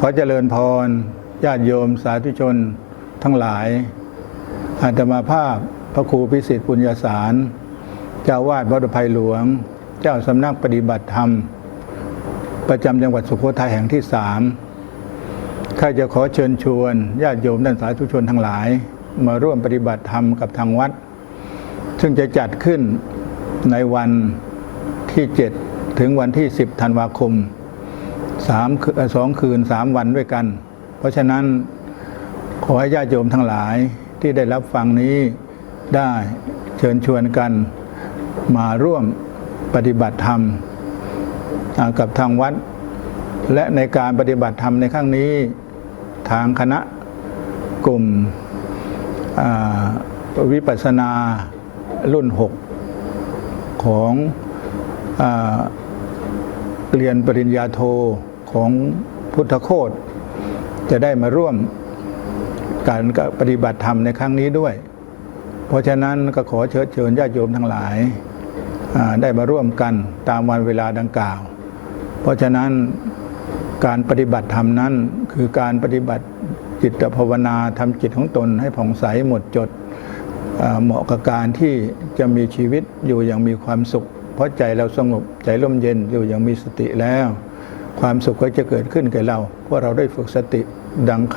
ขอเจริญพรญาติโยมสาธุชนทั้งหลาย อาตมาภาพพระครูพิสิทธิ์ปุญญาสาร เจ้าวาดวัดภัยหลวง เจ้าสำนักปฏิบัติธรรม ประจำจังหวัดสุโขทัยแห่งที่สามข้าจะขอเชิญชวนญาติโยมท่านสาธุชนทั้งหลาย มาร่วมปฏิบัติธรรมกับทางวัด ซึ่งจะจัดขึ้นในวัน ที่ 7 ถึงวันที่ 10 ธันวาคมสามคืนเอ่อสองคืนสามวันด้วยกัน เพราะฉะนั้นขอให้ญาติโยมทั้งหลายที่ได้รับฟังนี้ได้เชิญชวนกันมาร่วมปฏิบัติธรรมกับทางวัด และในการปฏิบัติธรรมในครั้งนี้ทางคณะกลุ่มวิปัสสนารุ่น 6 ของ เรียนปริญญาโทของพุทธโคตจะได้มาร่วมการปฏิบัติธรรมในครั้งนี้ด้วย เพราะฉะนั้นก็ขอเชิญเชิญญาติโยมทั้งหลายได้มาร่วมกันตามวันเวลาดังกล่าว เพราะฉะนั้นการปฏิบัติธรรมนั้นคือการปฏิบัติจิตภาวนาทำจิตของตนให้ผ่องใสหมดจดเหมาะกับการที่จะมีชีวิตอยู่อย่างมีความสุข เพราะใจเราสงบใจร่มเย็นอยู่อย่างมีสติแล้ว ความสุขก็จะเกิดขึ้นแก่เราเพราะเราได้ฝึกสติดังค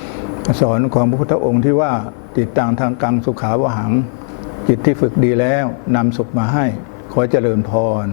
ำสอนของพระพุทธองค์ที่ว่าติดต่างทางกังสุขาวหัง จิตที่ฝึกดีแล้วนำสุขมาให้ขอเจริญพร